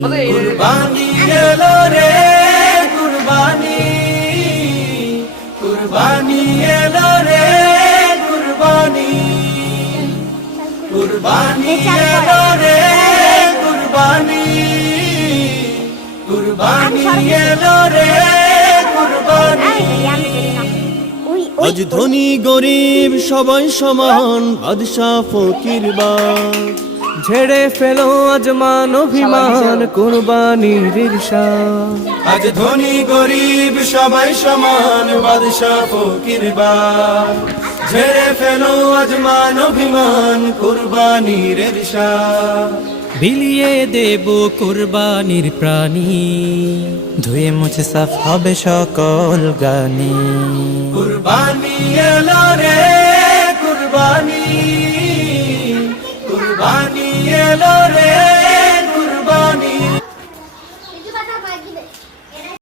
কুরবানি এলো রে কুরবানি, কুরবানি এলো রে কুরবানি, কুরবানি এলো রে কুরবানি, কুরবানি এলো রে কুরবানি। আজ ধনী গরিব সবাই সমান, বাদশা ফকির বাদ ঝেড়ে ফেলো আজ মান অভিমান, কুরবানির ঈর্ষা। আজ ধনী গরিব সবাই সমান, বাদশা ফকির বাদ ঝেড়ে ফেলো আজ মান অভিমান, কুরবানির ঈর্ষা। বিলিয়ে দেব কুরবানির প্রাণী, ধুয়ে মুছে সাফ হবে সকল গানি। কুরবানি এলো রে কুরবানি, কুরবানি এলো রে